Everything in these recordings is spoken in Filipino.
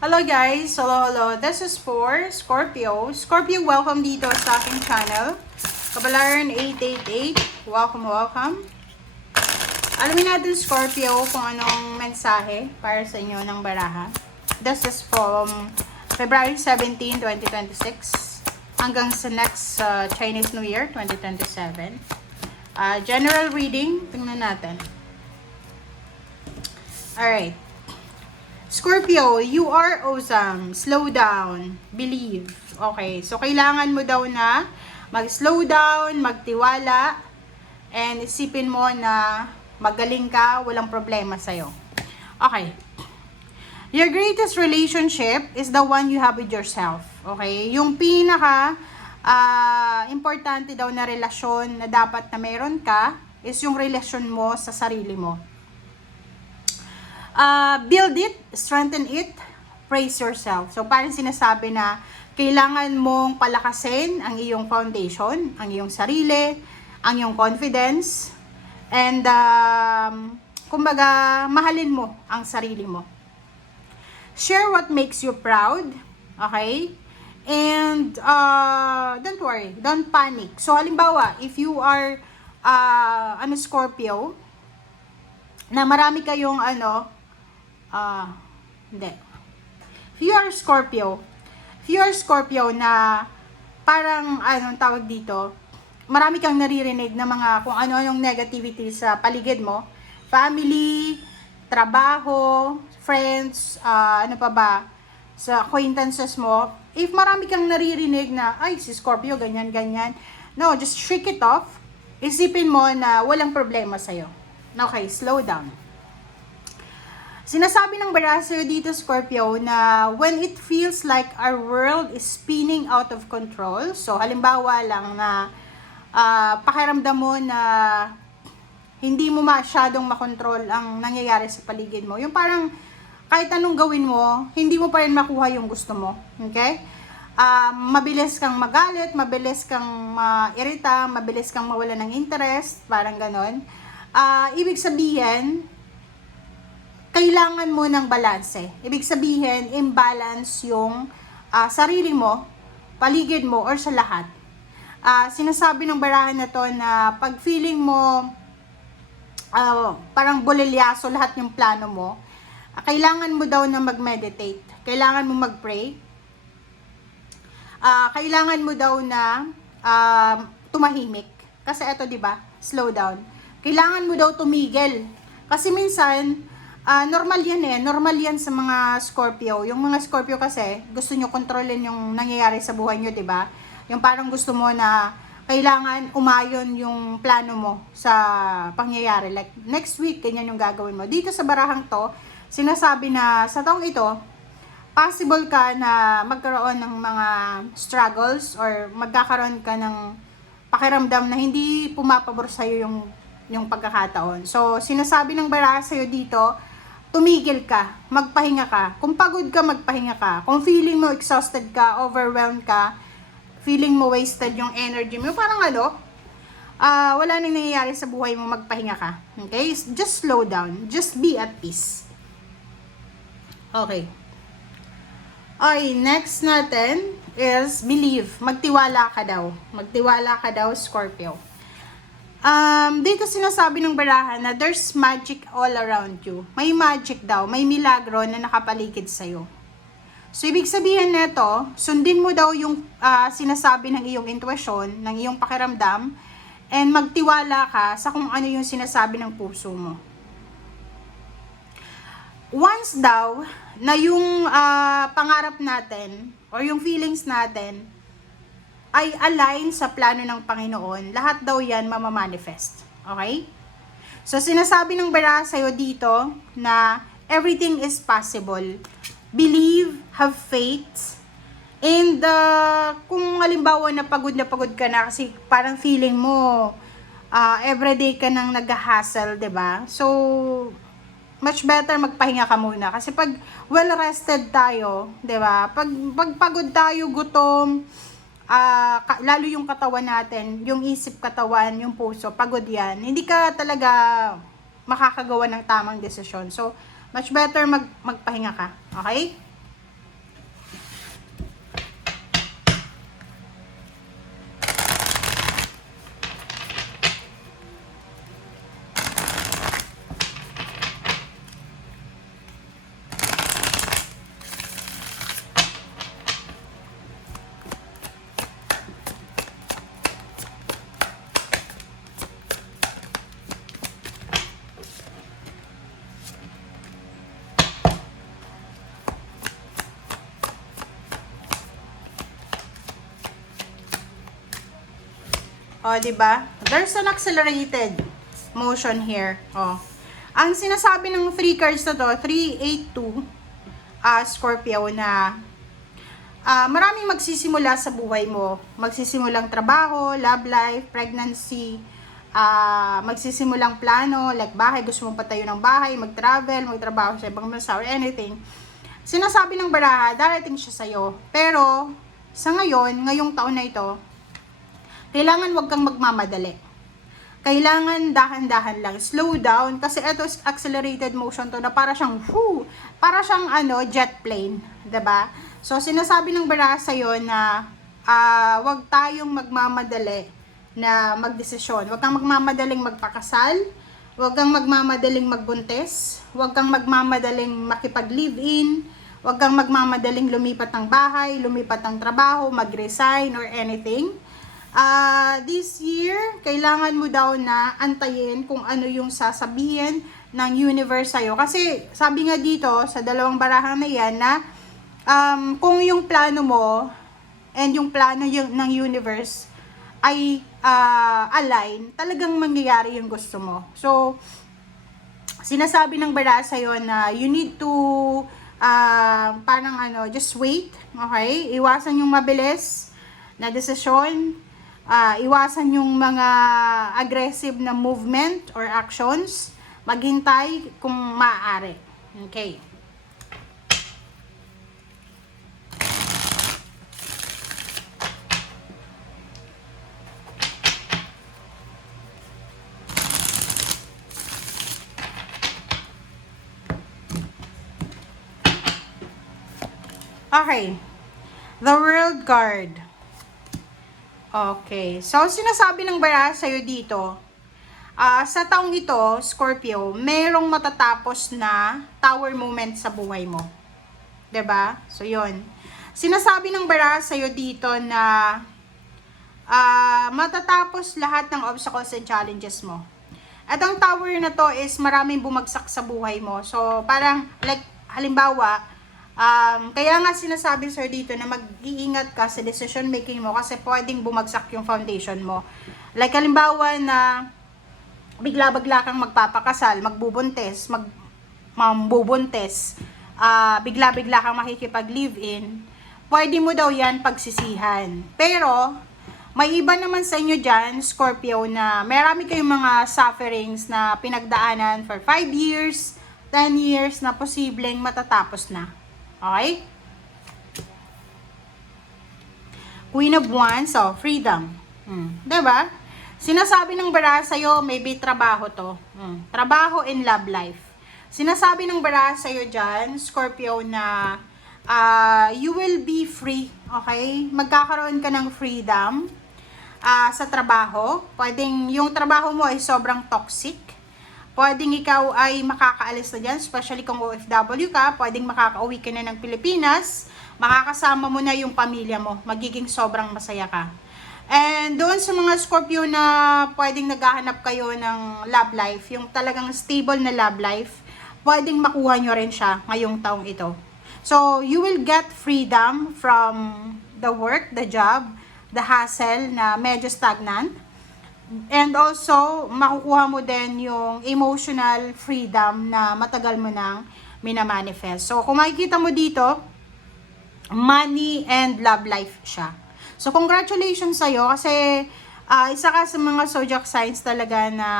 Hello guys! Hello! This is for Scorpio. Scorpio, welcome dito sa aking channel. Kabalaran 888. Welcome. Alamin natin Scorpio kung anong mensahe para sa inyo ng baraha. This is from February 17, 2026 hanggang sa next Chinese New Year, 2027. General reading, tingnan natin. Alright. Scorpio, you are awesome. Slow down. Believe. Okay. So, kailangan mo daw na mag-slow down, magtiwala, and isipin mo na magaling ka, walang problema sa'yo. Okay. Your greatest relationship is the one you have with yourself. Okay. Yung pinaka importante daw na relasyon na dapat na meron ka is yung relasyon mo sa sarili mo. Build it, strengthen it, praise yourself. So, parang sinasabi na kailangan mong palakasin ang iyong foundation, ang iyong sarili, ang iyong confidence, and kumbaga, mahalin mo ang sarili mo. Share what makes you proud, okay? And don't worry, don't panic. So, halimbawa, if you are Scorpio, na marami kayong hindi. If you are Scorpio na parang, tawag dito, marami kang naririnig na mga kung ano-anong negativity sa paligid mo, family, trabaho, friends, sa acquaintances mo, if marami kang naririnig na, ay, si Scorpio, ganyan, no, just shake it off, isipin mo na walang problema sa'yo. Okay, slow down. Sinasabi ng baraha dito, Scorpio, na when it feels like our world is spinning out of control, so halimbawa lang na pakiramdam mo na hindi mo masyadong makontrol ang nangyayari sa paligid mo. Yung parang kahit anong gawin mo, hindi mo pa rin makuha yung gusto mo. Okay? Mabilis kang magalit, mabilis kang mairita, mabilis kang mawala ng interest, parang ganon. Ibig sabihin, kailangan mo ng balanse. Ibig sabihin, imbalance yung sarili mo, paligid mo, or sa lahat. Sinasabi ng barahan na to na pag feeling mo parang bulilyaso lahat yung plano mo, kailangan mo daw na mag-meditate. Kailangan mo mag-pray. Kailangan mo daw na tumahimik. Kasi eto, di ba? Slow down. Kailangan mo daw tumigil. Kasi minsan, normal yan sa mga Scorpio. Yung mga Scorpio kasi, gusto nyo kontrolin yung nangyayari sa buhay nyo, di ba? Yung parang gusto mo na kailangan umayon yung plano mo sa pangyayari. Like, next week, ganyan yung gagawin mo. Dito sa barahang to, sinasabi na sa taong ito, possible ka na magkaroon ng mga struggles or magkakaroon ka ng pakiramdam na hindi pumapabor sa'yo yung pagkakataon. So, sinasabi ng baraha sa'yo dito, tumigil ka, magpahinga ka. Kung pagod ka, magpahinga ka. Kung feeling mo exhausted ka, overwhelmed ka, feeling mo wasted yung energy mo, parang wala nang nangyayari sa buhay mo, magpahinga ka. Okay? Just slow down. Just be at peace. Okay. Okay, next natin is believe. Magtiwala ka daw. Magtiwala ka daw, Scorpio. Dito sinasabi ng baraha na there's magic all around you. May magic daw, may milagro na nakapaligid sa'yo. So, ibig sabihin nito, sundin mo daw yung sinasabi ng iyong intuition, ng iyong pakiramdam, and magtiwala ka sa kung ano yung sinasabi ng puso mo. Once daw, na yung pangarap natin, or yung feelings natin, ay align sa plano ng Panginoon, lahat daw yan mamamanifest. Okay? So, sinasabi ng baraha sa'yo dito na everything is possible. Believe, have faith, and kung halimbawa na pagod ka na kasi parang feeling mo everyday ka nang nag-hustle, 'di ba? So, much better magpahinga ka muna. Kasi pag well-rested tayo, 'di ba? Pag pagod tayo, gutom, lalo yung katawan natin, yung isip katawan, yung puso, pagod yan, hindi ka talaga makakagawa ng tamang desisyon. So, much better magpahinga ka. Okay? O, di ba? There's an accelerated motion here. O. Ang sinasabi ng 3 cards na to, 382, Scorpio, na maraming magsisimula sa buhay mo. Magsisimulang trabaho, love life, pregnancy, magsisimulang plano, like bahay, gusto mong patayo ng bahay, mag-travel, magtrabaho sa ibang bansa, or anything. Sinasabi ng baraha, darating siya sa'yo. Pero, sa ngayong taon na ito, kailangan wag kang magmamadali. Kailangan dahan-dahan lang. Slow down. Kasi ito is accelerated motion to na para siyang, jet plane. Diba? So, sinasabi ng baraha sa'yo na wag tayong magmamadali na magdesisyon. Wag kang magmamadaling magpakasal. Wag kang magmamadaling magbuntis. Wag kang magmamadaling makipag-live-in. Wag kang magmamadaling lumipat ng bahay, lumipat ng trabaho, mag-resign or anything. This year, kailangan mo daw na antayin kung ano yung sasabihin ng universe sa'yo. Kasi sabi nga dito sa dalawang barahan na yan na kung yung plano mo and yung plano ng universe ay align, talagang mangyayari yung gusto mo. So, sinasabi ng baraha sa'yo na you need to just wait, okay? Iwasan yung mabilis na desisyon. Iwasan yung mga aggressive na movement or actions. Maghintay kung maaari. Okay. Okay. The World card. Okay. So, sinasabi ng baraha sa'yo dito, sa taong ito, Scorpio, merong matatapos na tower moment sa buhay mo. 'Di ba? So, yun. Sinasabi ng baraha sa'yo dito na matatapos lahat ng obstacles and challenges mo. At ang tower na to is maraming bumagsak sa buhay mo. So, parang, like, halimbawa, kaya nga sinasabi sir dito na mag-iingat ka sa decision making mo kasi pwedeng bumagsak yung foundation mo. Like halimbawa na bigla-bigla kang magpapakasal, magbubuntis, bigla-bigla kang makikipag-live-in, pwede mo daw yan pagsisihan. Pero, may iba naman sa inyo dyan, Scorpio, na marami kayong mga sufferings na pinagdaanan for 5 years, 10 years na posibleng matatapos na. Okay? Queen of Wands, so freedom. Diba? Sinasabi ng baraha sa'yo, maybe trabaho to. Trabaho and love life. Sinasabi ng baraha sa'yo dyan, Scorpio, na you will be free. Okay? Magkakaroon ka ng freedom sa trabaho. Pwedeng yung trabaho mo ay sobrang toxic. Pwedeng ikaw ay makakaalis na dyan, especially kung OFW ka, pwedeng makakauwi ka na ng Pilipinas, makakasama mo na yung pamilya mo, magiging sobrang masaya ka. And doon sa mga Scorpio na pwedeng naghahanap kayo ng love life, yung talagang stable na love life, pwedeng makuha nyo rin siya ngayong taong ito. So, you will get freedom from the work, the job, the hassle na medyo stagnant. And also, makukuha mo din yung emotional freedom na matagal mo nang minamanifest. So, kung makikita mo dito, money and love life siya. So, congratulations sa'yo kasi isa ka sa mga zodiac signs talaga na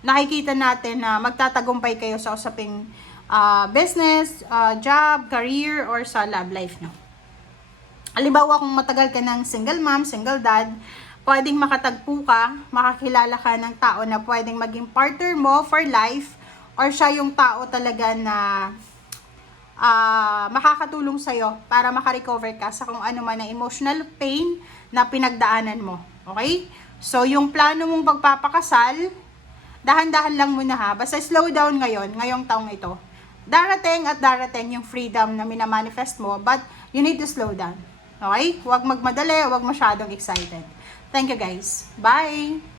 nakikita natin na magtatagumpay kayo sa usaping business, job, career, or sa love life, no? Halimbawa, kung matagal ka ng single mom, single dad, pwedeng makatagpo ka, makakilala ka ng tao na pwedeng maging partner mo for life, or siya yung tao talaga na makakatulong sa'yo para makarecover ka sa kung ano man na emotional pain na pinagdaanan mo. Okay? So, yung plano mong pagpapakasal, dahan-dahan lang muna ha. Basta slow down ngayong taong ito. Darating yung freedom na minamanifest mo, but you need to slow down. Okay? Huwag magmadali, huwag masyadong excited. Thank you guys. Bye!